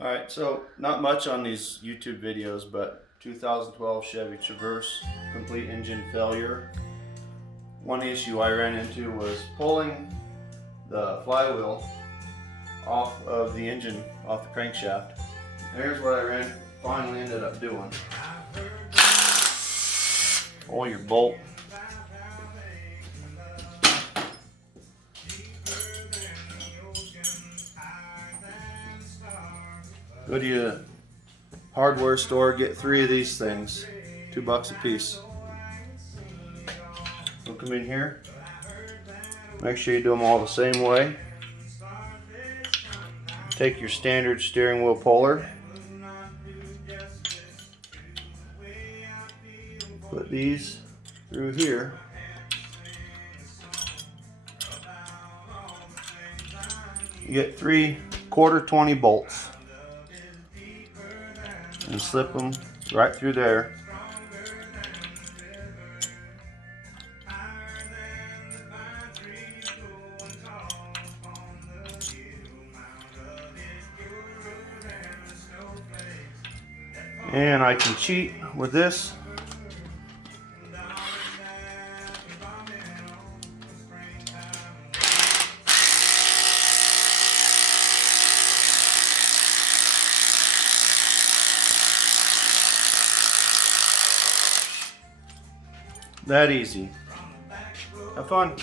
Alright, so not much on these YouTube videos, but 2012 Chevy Traverse, complete engine failure. One issue I ran into was pulling the flywheel off of the engine, off the crankshaft. There's what I finally ended up doing. Pull your bolt. Go to your hardware store, get 3 of these things, $2 a piece. Hook them in here. Make sure you do them all the same way. Take your standard steering wheel puller. Put these through here. You get 3 quarter 20 bolts and slip them right through there. And I can cheat with this. That easy. Have fun.